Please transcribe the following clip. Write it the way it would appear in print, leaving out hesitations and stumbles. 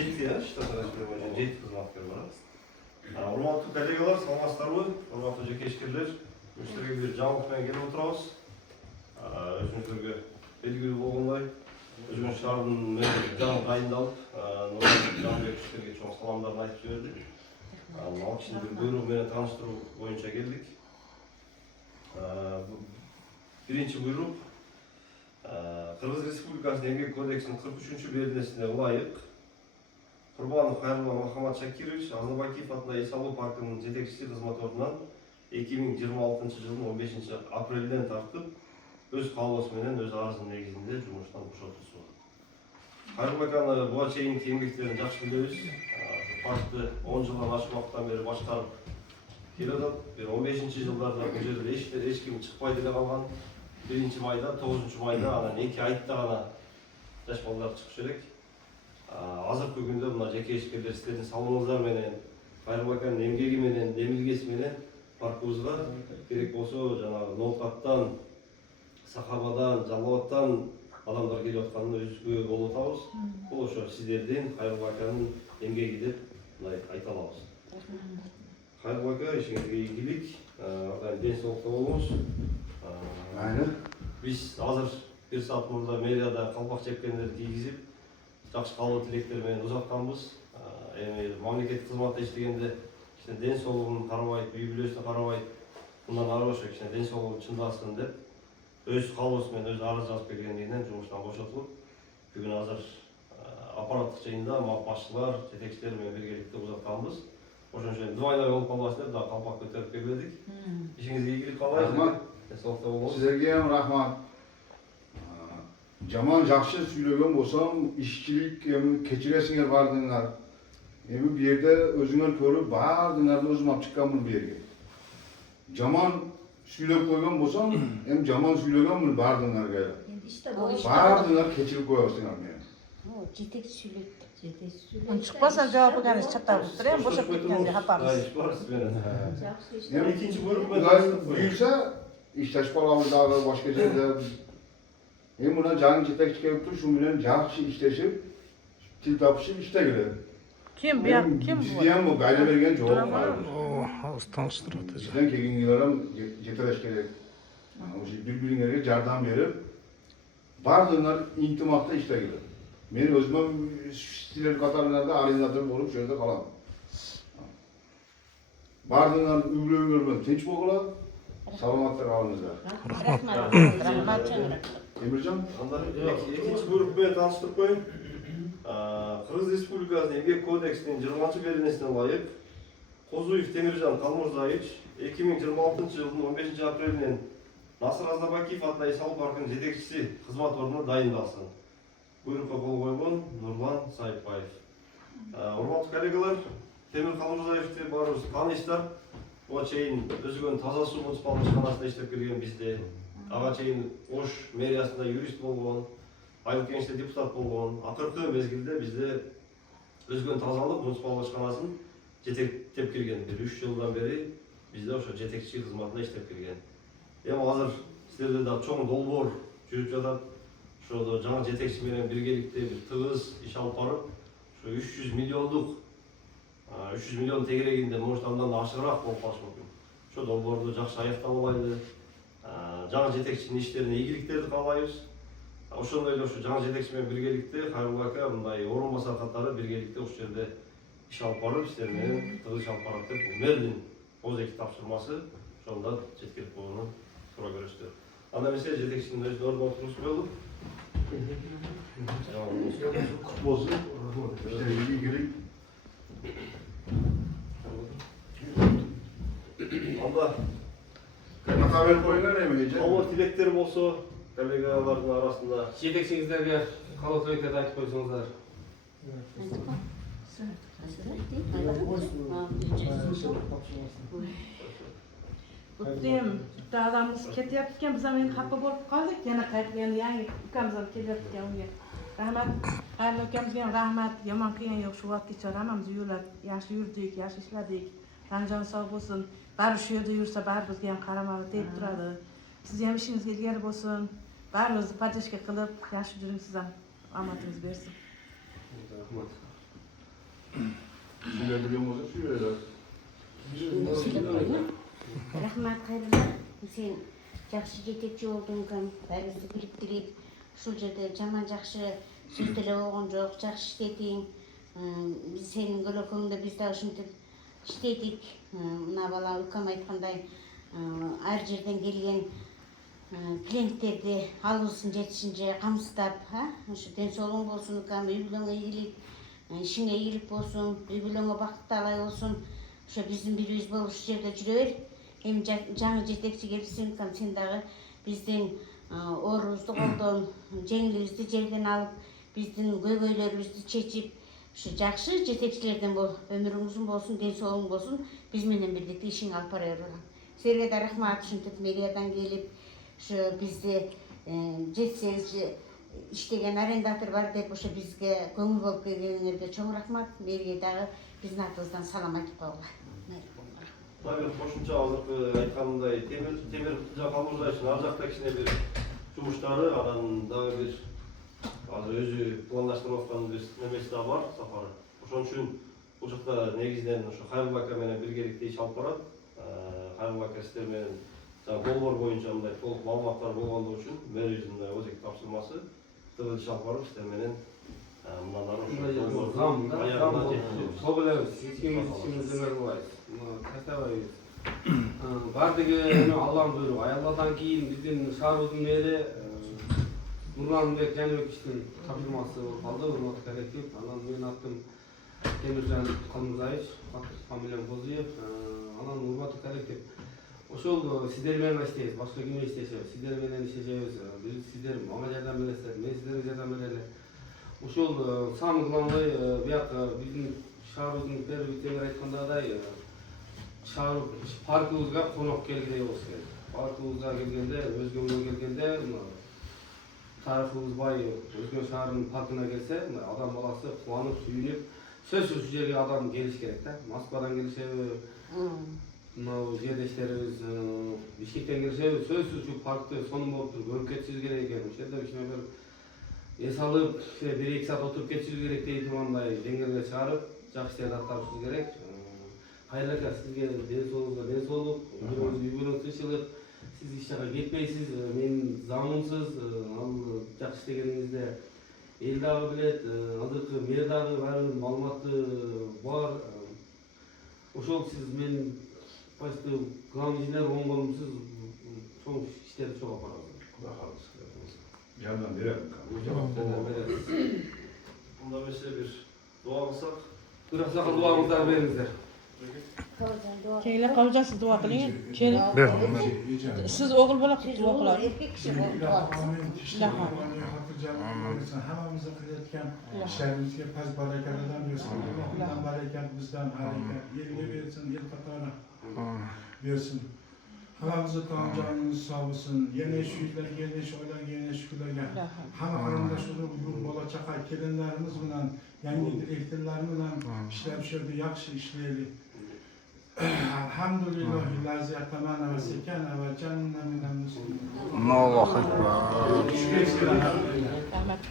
жеті ya, штат-рәсімі бойынша жеті қызматкер бар. Урматтуу коллегалар, саламатсыздарбы? Урматтуу жеке ишкерлер, сіздерге бир жаңылыкпен келип отурабыз. Өзүңүздөргө белгилүү болгондой, өзгөн шаардын мэрии жаңы дайындалып, Жанбек сіздерге чоң саламдарын айтып жиберди. Ал кишинин бир буйругу менен тааныштыруу боюнча келдик. Биринчи буйрук Кыргыз Республикасынын Эмгек кодексинин 43-беренесине ылайык Курбанов Кайрулла Махамат Шакирович Азнабакиев атындагы эс алуу паркынын жетекчиси кызмат ордунан 2026 жылдын 15 апрелден тартып өз каалоосу менен өз арызынын негизинде жумуштан бошотулсун. Кайрулла аканы буга чейинки эмгектерин жакшы билебиз. Паркты 10 жылдан ашык убакыттан бери башкарып келатат. 15 жылдарда бул жерде эч ким чыкпай деле калган. 1 майда, 9 майда анан 2 айтта гана жаш балдар чыгыш элек. Азыркы күндө мына жеке ишкерлер силердин салымыңыздар менен, Кайрулла аканын эмгеги менен, демилгеси менен паркыбызга керек болсо жанагы Ноокаттан, Сахабадан, Жалал Абадтан адамдар келип атканын өзүбүз болуп атабыз. Бул ошо сиздердин Кайрулла аканын эмгеги деп мындай айта алабыз. Кайрулла ака, ишиңизге ийгилик, ден соолукта болуңуз. Биз азыр 1 саат мурда мэрияда калпак чепкендерди кийгизип, жакшы каалоо тилектер менен узатканбыз. Эми мамлекеттик кызматта иштегенде кичине ден соолугун карабайт, үй бүлөсүнө карабайт, мындан ары ошо кичине ден соолугу чындасын деп өз каалоосу менен өз арыз жазып келгендигинен жумуштан бошотулуп, бүгүн азыр аппараттык жыйында башчылар, жетекчилер менен биргеликте узатканбыз. Ошон үчүн двойной болуп калбасын деп дагы калпак көтөрүп келбедик. Ишиңизге ийгилик каалайбыз. Рахмат. Сіздерге рахмат. Жаман жакшы сүйлөгөн болсом, ишчилик кечиресиңер бардыңар. Эми бу жерде өзүңөр көрүп бардыңарды өзүм алып чыкканмын бу жерге. Жаман сүйлөп койгон болсом, эми жаман сүйлөгөнмүн бардыңарга. Бардыңар кечирип коесуңар мени. Жетекчи сүйлөйт. Çıkmasa cevabı gene çatar tutturayım, boşa gitmeyince yaparız. Экинчи буйрук büyüse, iştaş palamızda başka yerde. Hem buna canın жетекçi kelip şu bilen jakşı işleşip, til tapışıp işte girer. Kim bu? Bizden bu gayda bergen çok var. Ağız tanıştırıyor. Bizden kelgen yıllarım yetereş gerek. Birbirine yardım verip, bardığınlar intimakta işte girer. Benim özümüm stiler katarlarda arizatör olup şöyle kalam. Bardığınlar üblöğün tinç boğular, salamatlar alınızlar. Rahmat. Emircan? Экинчи буйрук менен тааныштырып коеюн. Кыргыз Республикасынын Эмгек кодексинин 20-беренесине ылайык Козуев Темиржан Калмурзаевич 2026 жылдын 15 апрелинен Насыр Азнабакиев атындагы эс алуу паркынын жетекчиси кызмат ордуна дайындалсын. Буйрукка кол койгон Нурлан Сайыпбаев. Урматтуу коллегалар, Темир Калмурзаевди баарыбыз тааныйсыздар. Буга чейин өзгөн таза суу муниципалдык ишканасында иштеп келген бизде. Ага чейин Ош мэриясында юрист болгон, айыл кеңеште депутат болгон. Акыркы мезгилде бизде өзгөн тазалык муниципалдык ишканасын жетектеп келген. 3 жылдан бери бизде ошо жетекчи кызматында иштеп келген. Эми азыр силерде да чоң долбоор жүрүп жатат. Ошо жаңы жетекчи менен биргеликте бир тыгыз иш алып барып, ошо 300 миллион тегерегинде может андан ашыгыраак болуп калышы мүмкүн. Ошо долбоорду жакшы аяктап алайлы. Жаңы жетекчинин иштерине ийгиликтерди каалайбыз. Ошондой эле ошо жаңы жетекчи менен биргеликте Кайрулла ака мындай орун басар катары биргеликте ушул жерде иш алып барып, иштер менен тыгыз иш алып барат деп бул мэрдин өзеки тапшырмасы, ошондо жеткирип койгонун туура көрөсүздөр. Анда эмесе жетекчинин өзүнүн ордуна отургусу коелук. Kutbozu, işte ilgili. Анда Haber koyular mı? каалоо тилектер болсо, коллегалардын арасында Жетекчиңиздерге каалоо тилектерди айтып койсоңуздар. Kutluyum. Adamımız keti yaptıkken biz hemen kapı bolup kaldık. Yana kayıp yani ukamızdan kelyaptken uya. Rahmat. Hayırlı ukamızga rahmat. Yaman kıyın yok şu vakti çaramamız yürüler. Yaxşı yürüdük, yaxşı işledik. Tancan sağ olsun. Bari şu yerде yürüse bari bizge hem karamalı deyip duradı. Siz hem işinizge ilgili bolsun. Bari bizni podдержка kılıp yaxşı жүрүңүз sizden. Amatınız bersin. Söyleyebiliyor musun? Söyleyelim. Rahmat Kayrullah, sen жақсы жетекчи болдуң экен, баарыбызды бириктирип, ушул жерде жаман жакшы сөз деле болгон жок, жакшы иштедиң. Биз сенин көлөкөңдө биз да ушинтип иштедик. Мына бала укам айткандай, ар жерден келген клиенттерди алуусун жетишинче камсыздап, ошо ден соолугуң болсун укам, үй бүлөңө ийгилик, ишиңе ийгилик болсун, үй бүлөңө бакыт алай болсун. Ошо биздин бирибиз болуп ушул жерде жүрө бер. Эми жаңы жетекчи келипсиң, сен дагы биздин оорубузду колдон, жеңилибизди жерден алып, биздин көйгөйлөрүбүздү чечип, ушу жакшы жетекчилерден бол, өмүрүң узун болсун, ден соолугуң болсун, биз менен бирдикте ишиңди алып бара бер балам. Силерге да рахмат, ушинтип мэриядан келип, ушу бизди жетсеңиз иштеген арендатор бар деп ошо бизге көңүл болуп келгениңерге чоң рахмат. Мэрия дагы биздин атыбыздан салам айтып койгула. Дагы кошумча азыркы айтканымдай темир жак алуурдайчын ар жакта кичине бир жумуштары, анан дагы бир азыр өзү пландаштырып аткан бир немеси да бар, сапары. Ошон үчүн бул жакта негизинен ошо Кайрулла ака менен биргеликте иш алып барат. Кайрулла ака сиздер менен долбоор боюнча мындай толук маалыматтар болгондугу үчүн мэрибиздин мындай өзекти тапшырмасы тығыз иш алып барып сиздер менен мындан ары ошо аягына жеткизебиз. Сол билебиз, ишиңизди кылабыз. Тастабайбыз. Бардыгы Алланын буйругу. Аялlardan кийин биздин шаарыбыздын мэри Нурланбек Жаныбековичтин тапшырмасы болуп калды, урматтуу коллектив. Анан менин атым Темиржан Калмырзаевич, фамилиям Козуев. Анан урматтуу коллектив. Ошол сиздер менен иштейбиз, башка ким иштешеби? Сиздер менен иштешебиз. Биз сиздер мага жардам бересиздер, мен сиздерге жардам берели. Ошол самый главный бияк биздин шаарыбыздын первый айткандай шаар паркыбызга конок келгидей болуш керек. Паркыбызга келгенде, өзгөмгө келгенде, тарыхыбыз бай өзгөн шаардын паркына келсе, адам баласы кубанып, сүйүнүп, сөзсүз ушул жерге адам келиш керек да. Москвадан келишеби, мынау жердештерибиз Бишкектен келишеби, сөзсүз ушул паркты сонун болуп туруп көрүп кетишибиз керек экен. Ошол жерде кичине бир эс алып, 1-2 саат отуруп кетишибиз керек дейт тургандай деңгээлге чыгарып, жакшы иштерди аткарышыбыз керек. Кайрылла ака, сизге ден соолук, үй бүлөңүз тынччылык, сиз иш жакка кетпейсиз, менин замымсыз, ал жакшы иштегениңизди эл дагы билет, азыркы мэр дагы баары маалыматы бар. Ошол сиз менин почти главный инженер оң колумсуз, чоң иштерди чогуу алып барабыз. Кудай калыса. Жардам берем. Мында эмесе бир дуа кылсак. Кыраксакал дуаңыздарды бериңиздер. Keyle kavcası dua kılın. Siz oğul bırak dua kılın. Erkek kişi bu. Hamamızı kılayotgan ishlarimizga paz barakalardan bersin. Allohdan barakat, bizdan harakat, elga bersin, el qatori bersin. Hammamizni jonimiz sog' bo'lsin. Yana shu yillarga, yana shu oylarga, yana shu kunlarga hamma qarindoshlar, uyg'ur bola chaqa kelinlarimiz bilan, yangi direktorlar bilan ishlab shu yerda yaxshi ishlaylik. Alhamdulillah illazi atamana va sekana va janna minal muslimin. Allahu akbar. Rahmet.